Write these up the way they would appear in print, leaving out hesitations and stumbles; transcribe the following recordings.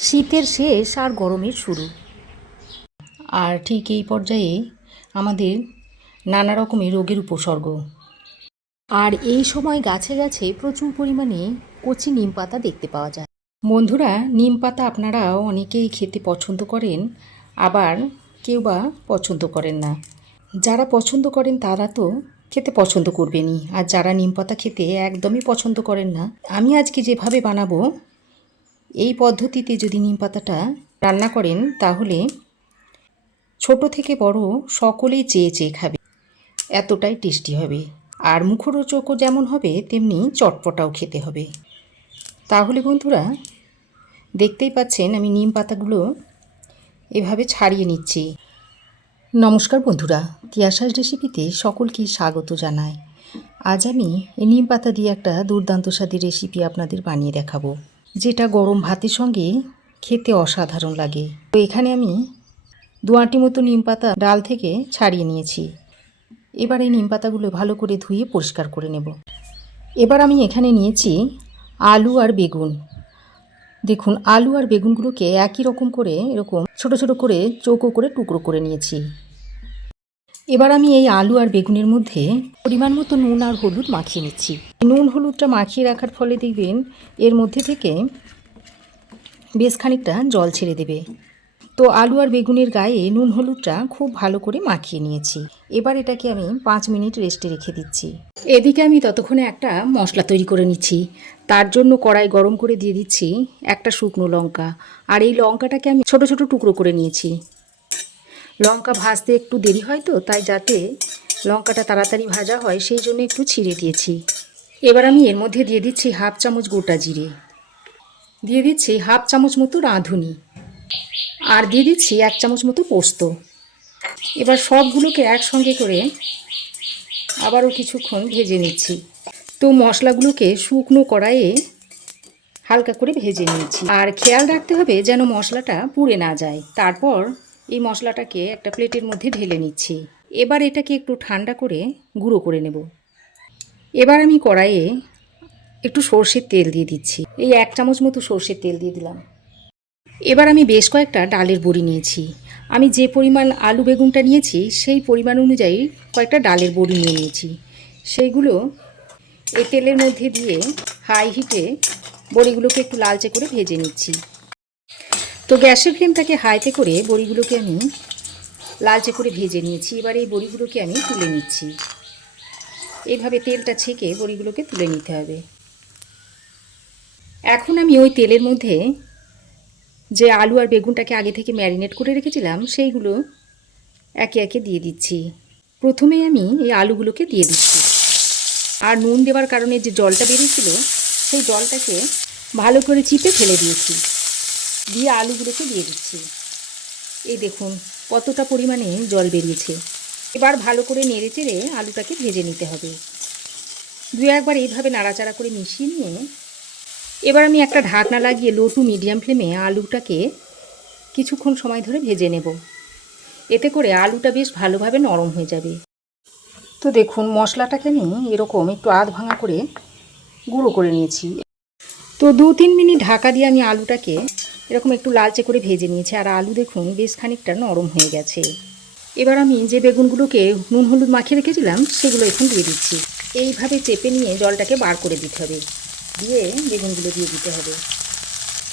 শীতের শেষ আর গরমের শুরু, আর ঠিক এই পর্যায়ে আমাদের নানা রকমের রোগের উপসর্গ। আর এই সময় গাছে গাছে প্রচুর পরিমাণে কচি নিম পাতা দেখতে পাওয়া যায়। বন্ধুরা, নিম পাতা আপনারাও অনেকেই খেতে পছন্দ করেন, আবার কেউ বা পছন্দ করেন না। যারা পছন্দ করেন তারা তো খেতে পছন্দ করবেনই, আর যারা নিম পাতা খেতে একদমই পছন্দ করেন না, আমি আজকে যেভাবে বানাবো এই পদ্ধতিতে যদি নিম পাতাটা রান্না করেন তাহলে ছোট থেকে বড় সকলেই চেয়ে চেয়ে খাবে, এতটাই টেস্টি হবে। আর মুখরোচকও যেমন হবে তেমনি চটপটাও খেতে হবে। তাহলে বন্ধুরা, দেখতেই পাচ্ছেন আমি নিম পাতাগুলো এভাবে ছাড়িয়ে নিচ্ছি। নমস্কার বন্ধুরা, তিয়াশাস রেসিপিতে সকলকে স্বাগত জানাই। আজ আমি এই নিম পাতা দিয়ে একটা দুর্দান্ত স্বাদের রেসিপি আপনাদের বানিয়ে দেখাবো, যেটা গরম ভাতের সঙ্গে খেতে অসাধারণ লাগে। তো এখানে আমি 2 আঁটি মতো নিম পাতা ডাল থেকে ছাড়িয়ে নিয়েছি। এবার এই নিম পাতাগুলো ভালো করে ধুয়ে পরিষ্কার করে নেব। এবার আমি এখানে নিয়েছি আলু আর বেগুন। দেখুন, আলু আর বেগুনগুলোকে একই রকম করে এরকম ছোট ছোট করে চৌকো করে টুকরো করে নিয়েছি। এবার আমি এই আলু আর বেগুনের মধ্যে পরিমাণ মতো নুন আর হলুদ মাখিয়ে নিচ্ছি। নুন হলুদটা মাখিয়ে রাখার ফলে দেখবেন এর মধ্যে থেকে বেশ খানিকটা জল ছেড়ে দেবে। তো আলু আর বেগুনের গায়ে নুন হলুদটা খুব ভালো করে মাখিয়ে নিয়েছি। এবার এটাকে আমি 5 মিনিট রেস্টে রেখে দিচ্ছি। এদিকে আমি ততক্ষণে একটা মশলা তৈরি করে নিচ্ছি। তার জন্য কড়াই গরম করে দিয়ে দিচ্ছি একটা শুকনো লঙ্কা, আর এই লঙ্কাটাকে আমি ছোট ছোট টুকরো করে নিয়েছি। লঙ্কা ভাজতে একটু দেরি হয়, তো তাই যাতে লঙ্কাটা তাড়াতাড়ি ভাজা হয় সেই জন্য একটু ছিঁড়ে দিয়েছি। এবার আমি এর মধ্যে দিয়ে দিচ্ছি হাফ চামচ গোটা জিরে, দিয়ে দিচ্ছি হাফ চামচ মতো রাঁধুনি, আর দিয়ে দিচ্ছি 1 চামচ মতো পোস্ত। এবার সবগুলোকে একসঙ্গে করে আবারও কিছুক্ষণ ভেজে নিচ্ছি। তো মশলাগুলোকে শুকনো কড়াইয়ে হালকা করে ভেজে নিয়েছি, আর খেয়াল রাখতে হবে যেন মশলাটা পুড়ে না যায়। তারপর এই মশলাটাকে একটা প্লেটের মধ্যে ঢেলে নিচ্ছি। এবার এটাকে একটু ঠান্ডা করে গুঁড়ো করে নেব। এবার আমি কড়াইয়ে একটু সর্ষের তেল দিয়ে দিচ্ছি। এই 1 চামচ মতো সর্ষের তেল দিয়ে দিলাম। এবার আমি বেশ কয়েকটা ডালের বড়ি নিয়েছি। আমি যে পরিমাণ আলু বেগুনটা নিয়েছি সেই পরিমাণ অনুযায়ী কয়েকটা ডালের বড়ি নিয়ে নিয়েছি। সেইগুলো এই তেলের মধ্যে দিয়ে হাই হিটে বড়িগুলোকে একটু লালচে করে ভেজে নিচ্ছি। তো গ্যাসের ফ্লেমটাকে হাইতে করে বড়িগুলোকে আমি লালচে করে ভেজে নিয়েছি। এবার এই বড়িগুলোকে আমি তুলে নিচ্ছি। এইভাবে তেলটা ছেঁকে বড়িগুলোকে তুলে নিতে হবে। এখন আমি ওই তেলের মধ্যে যে আলু আর বেগুনটাকে আগে থেকে ম্যারিনেট করে রেখেছিলাম সেইগুলো একে একে দিয়ে দিচ্ছি। প্রথমেই আমি এই আলুগুলোকে দিয়ে দিচ্ছি, আর নুন দেওয়ার কারণে যে জলটা বেরিয়েছিল সেই জলটাকে ভালো করে চিপে ফেলে দিয়েছি। দিয়ে আলুগুলোকে দিয়ে দিচ্ছি। এই দেখুন কতটা পরিমাণে জল বেরিয়েছে। এবার ভালো করে নেড়ে চেড়ে আলুটাকে ভেজে নিতে হবে। 2 একবার এইভাবে নাড়াচাড়া করে মিশিয়ে নিয়ে এবার আমি একটা ঢাকনা লাগিয়ে লো টু মিডিয়াম ফ্লেমে আলুটাকে কিছুক্ষণ সময় ধরে ভেজে নেব। এতে করে আলুটা বেশ ভালোভাবে নরম হয়ে যাবে। তো দেখুন মশলাটাকে আমি এরকম একটু আধ ভাঙা করে গুঁড়ো করে নিয়েছি। তো 2-3 মিনিট ঢাকা দিয়ে আমি আলুটাকে এরকম একটু লালচে করে ভেজে নিয়েছি, আর আলু দেখুন বেশ খানিকটা নরম হয়ে গেছে। এবার আমি যে বেগুনগুলোকে নুন হলুদ মাখিয়ে রেখেছিলাম সেগুলো এখন দিয়ে দিচ্ছি। এইভাবে চেপে নিয়ে জলটাকে বার করে দিতে হবে, দিয়ে বেগুনগুলো দিয়ে দিতে হবে,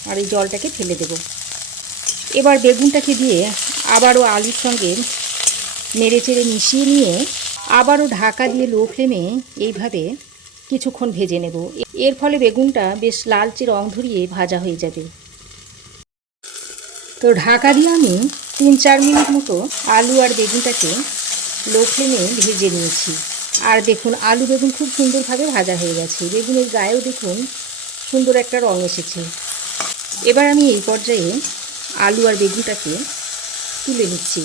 আর এই জলটাকে ফেলে দেব। এবার বেগুনটাকে দিয়ে আবারও আলুর সঙ্গে নেড়ে চেড়ে মিশিয়ে নিয়ে আবারও ঢাকা দিয়ে লো ফ্লেমে এইভাবে কিছুক্ষণ ভেজে নেব। এর ফলে বেগুনটা বেশ লালচে রং ধরিয়ে ভাজা হয়ে যাবে। তো ঢাকা দিয়ে আমি 3-4 মিনিট মতো আলু আর বেগুনটাকে লো ফ্লেমে ভেজে নিয়েছি। আর দেখুন আলু বেগুন খুব সুন্দরভাবে ভাজা হয়ে গেছে। বেগুনের গায়েও দেখুন সুন্দর একটা রং এসেছে। এবার আমি এই পর্যায়ে আলু আর বেগুনটাকে তুলে নিচ্ছি।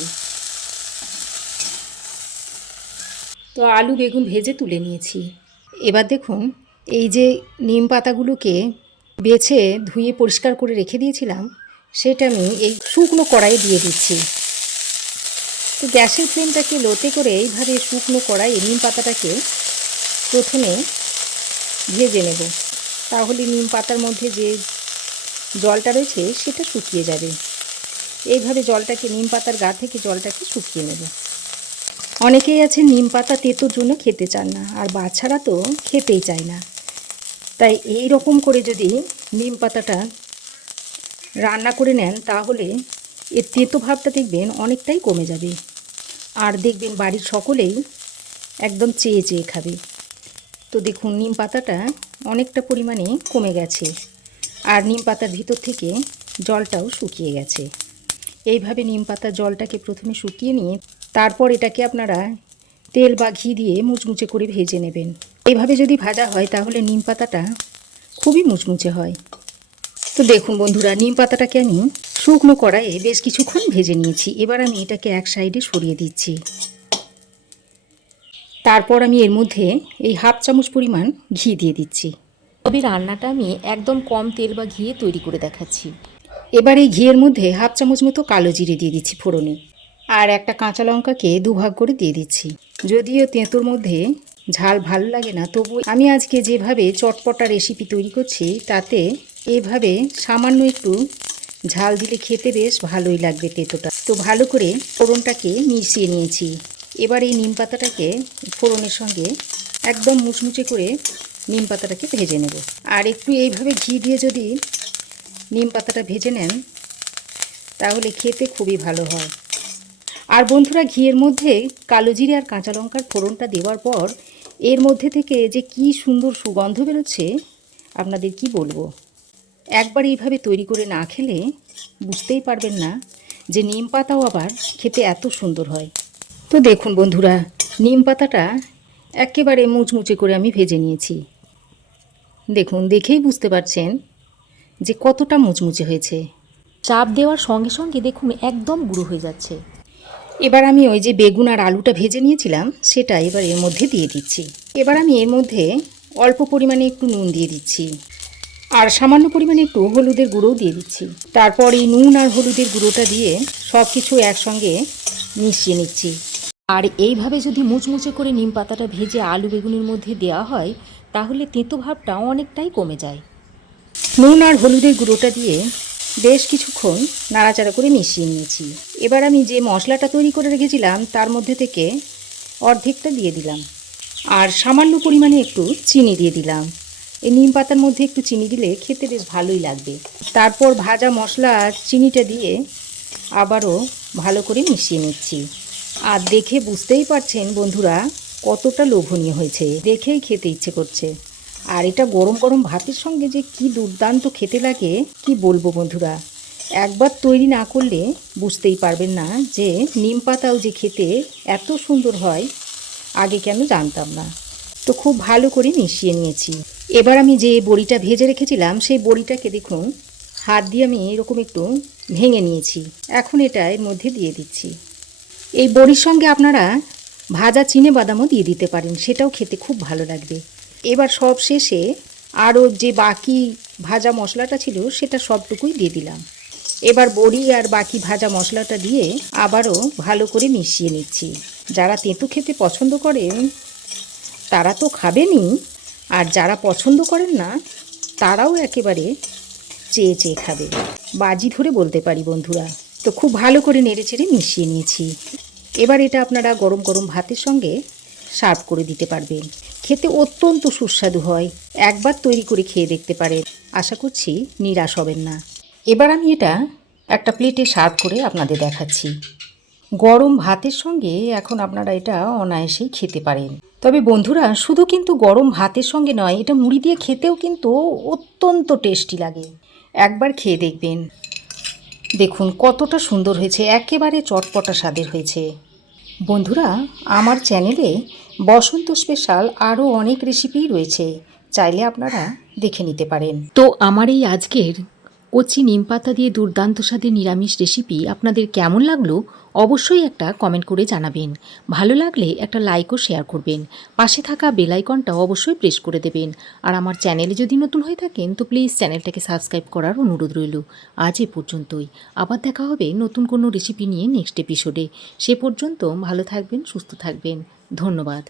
তো আলু বেগুন ভেজে তুলে নিয়েছি। এবার দেখুন এই যে নিম পাতাগুলোকে বেছে ধুয়ে পরিষ্কার করে রেখে দিয়েছিলাম সেটা আমি এই শুকনো কড়াইয়ে দিয়ে দিচ্ছি। তো গ্যাসের ফ্লেমটাকে লোতে করে এইভাবে শুকনো কড়াইয়ে নিম পাতাটাকে প্রথমে ভেজে নেব। তাহলে নিম পাতার মধ্যে যে জলটা রয়েছে সেটা শুকিয়ে যাবে। এইভাবে জলটাকে, নিম পাতার গা থেকে জলটাকে শুকিয়ে নেব। অনেকেই আছেন নিম পাতা তেঁতোর জন্য খেতে চান না, আর বাচ্চারা তো খেতেই চায় না। তাই এই রকম করে যদি নিম পাতাটা রান্না করে নেন তাহলে এর তেঁতো ভাবটা দেখবেন অনেকটাই কমে যাবে। আর দেখবেন বাড়ির সকলেই একদম চেয়ে চেয়ে খাবে। তো দেখুন নিম পাতাটা অনেকটা পরিমাণে কমে গেছে, আর নিম পাতার ভিতর থেকে জলটাও শুকিয়ে গেছে। এইভাবে নিম পাতার জলটাকে প্রথমে শুকিয়ে নিয়ে তারপর এটাকে আপনারা তেল বা ঘি দিয়ে মুচমুচে করে ভেজে নেবেন। এইভাবে যদি ভাজা হয় তাহলে নিম পাতাটা খুবই মুচমুচে হয়। তো দেখুন বন্ধুরা, নিম পাতাটাকে আমি শুকনো কড়াইয়ে বেশ কিছুক্ষণ ভেজে নিয়েছি। এবার আমি এটাকে এক সাইডে সরিয়ে দিচ্ছি। তারপর আমি এর মধ্যে এই হাফ চামচ পরিমাণ ঘি দিয়ে দিচ্ছি। তবে রান্নাটা আমি একদম কম তেল বা ঘিয়ে তৈরি করে দেখাচ্ছি। এবার এই ঘিয়ের মধ্যে হাফ চামচ মতো কালো জিরে দিয়ে দিচ্ছি ফোড়নে, আর একটা কাঁচা লঙ্কাকে দুভাগ করে দিয়ে দিচ্ছি। যদিও তেঁতুর মধ্যে ঝাল ভালো লাগে না, তবু আমি আজকে যেভাবে চটপটা রেসিপি তৈরি করছি তাতে এভাবে সামান্য একটু ঝাল দিলে খেতে বেশ ভালোই লাগবে তেঁতোটা। তো ভালো করে ফোড়নটাকে মিশিয়ে নিয়েছি। এবার এই নিম পাতাটাকে ফোড়নের সঙ্গে একদম মুচমুচে করে নিম পাতাটাকে ভেজে নেব। আর একটু এইভাবে ঘি দিয়ে যদি নিম পাতাটা ভেজে নেন তাহলে খেতে খুবই ভালো হয়। আর বন্ধুরা, ঘিয়ের মধ্যে কালো জিরে আর কাঁচা লঙ্কার ফোড়নটা দেওয়ার পর এর মধ্যে থেকে যে কি সুন্দর সুগন্ধ বেরোচ্ছে আপনাদের কি বলবো। একবার এইভাবে তৈরি করে না খেলে বুঝতেই পারবেন না যে নিম পাতাও আবার খেতে এত সুন্দর হয়। তো দেখুন বন্ধুরা, নিম পাতাটা একেবারে মুচমুচে করে আমি ভেজে নিয়েছি। দেখুন, দেখেই বুঝতে পারছেন যে কতটা মুচমুচে হয়েছে। চাপ দেওয়ার সঙ্গে সঙ্গে দেখুন একদম গুঁড়ো হয়ে যাচ্ছে। এবার আমি ওই যে বেগুন আর আলুটা ভেজে নিয়েছিলাম সেটা এবার এর মধ্যে দিয়ে দিচ্ছি। এবার আমি এর মধ্যে অল্প পরিমাণে একটু নুন দিয়ে দিচ্ছি, আর সামান্য পরিমাণে একটু হলুদের গুঁড়োও দিয়ে দিচ্ছি। তারপর এই নুন আর হলুদের গুঁড়োটা দিয়ে সব কিছু একসঙ্গে মিশিয়ে নিচ্ছি। আর এইভাবে যদি মুচমুচে করে নিম পাতাটা ভেজে আলু বেগুনের মধ্যে দেওয়া হয় তাহলে তেঁতো ভাবটা অনেকটাই কমে যায়। নুন আর হলুদের গুঁড়োটা দিয়ে বেশ কিছুক্ষণ নাড়াচাড়া করে মিশিয়ে নিয়েছি। এবার আমি যে মশলাটা তৈরি করে রেখেছিলাম তার মধ্যে থেকে অর্ধেকটা দিয়ে দিলাম, আর সামান্য পরিমাণে একটু চিনি দিয়ে দিলাম। এই নিম পাতার মধ্যে একটু চিনি দিলে খেতে বেশ ভালোই লাগবে। তারপর ভাজা মশলা আর চিনিটা দিয়ে আবারও ভালো করে মিশিয়ে নিচ্ছি। আর দেখে বুঝতেই পারছেন বন্ধুরা কতটা লোভনীয় হয়েছে, দেখেই খেতে ইচ্ছে করছে। আর এটা গরম গরম ভাতের সঙ্গে যে কি দুর্দান্ত খেতে লাগে কি বলবো বন্ধুরা। একবার তৈরি না করলে বুঝতেই পারবেন না যে নিম পাতাও যে খেতে এত সুন্দর হয় আগে কেন জানতাম না। তো খুব ভালো করে মিশিয়ে নিয়েছি। এবার আমি যে বড়িটা ভেজে রেখেছিলাম সেই বড়িটাকে দেখুন হাত দিয়ে আমি এরকম একটু ভেঙে নিয়েছি। এখন এটা এর মধ্যে দিয়ে দিচ্ছি। এই বড়ির সঙ্গে আপনারা ভাজা চিনে বাদামও দিয়ে দিতে পারেন, সেটাও খেতে খুব ভালো লাগবে। এবার সব শেষে আরও যে বাকি ভাজা মশলাটা ছিল সেটা সবটুকুই দিয়ে দিলাম। এবার বড়ি আর বাকি ভাজা মশলাটা দিয়ে আবারও ভালো করে মিশিয়ে নিচ্ছি। যারা তেঁতো খেতে পছন্দ করেন তারা তো খাবেনই, আর যারা পছন্দ করেন না তারাও একেবারে চেয়ে চেয়ে খাবে, বাজি ধরে বলতে পারি বন্ধুরা। তো খুব ভালো করে নেড়েচেড়ে মিশিয়ে নিয়েছি। এবার এটা আপনারা গরম গরম ভাতের সঙ্গে সার্ভ করে দিতে পারবেন। খেতে অত্যন্ত সুস্বাদু হয়, একবার তৈরি করে খেয়ে দেখতে পারেন, আশা করছি নিরাশ হবেন না। এবার আমি এটা একটা প্লেটে সার্ভ করে আপনাদের দেখাচ্ছি। গরম ভাতের সঙ্গে এখন আপনারা এটা অনায়াসেই খেতে পারেন। তবে বন্ধুরা, শুধু কিন্তু গরম ভাতের সঙ্গে নয়, এটা মুড়ি দিয়ে খেতেও কিন্তু অত্যন্ত টেস্টি লাগে। একবার খেয়ে দেখবেন। দেখুন কতটা সুন্দর হয়েছে, একেবারে চটপটা স্বাদের হয়েছে। বন্ধুরা, আমার চ্যানেলে বসন্ত স্পেশাল আরও অনেক রেসিপিই রয়েছে, চাইলে আপনারা দেখে নিতে পারেন। তো আমার এই আজকের কচি নিম পাতা দিয়ে দুর্দান্ত স্বাদের নিরামিষ রেসিপি আপনাদের কেমন লাগলো অবশ্যই একটা কমেন্ট করে জানাবেন। ভালো লাগলে একটা লাইক ও শেয়ার করবেন। পাশে থাকা বেল আইকনটা অবশ্যই প্রেস করে দেবেন। আর আমার চ্যানেলে যদি নতুন হয়ে থাকেন তো প্লিজ চ্যানেলটাকে সাবস্ক্রাইব করার অনুরোধ রইল। আজ এ পর্যন্তই, আবার দেখা হবে নতুন কোনো রেসিপি নিয়ে নেক্সট এপিসোডে। সে পর্যন্ত ভালো থাকবেন, সুস্থ থাকবেন। ধন্যবাদ।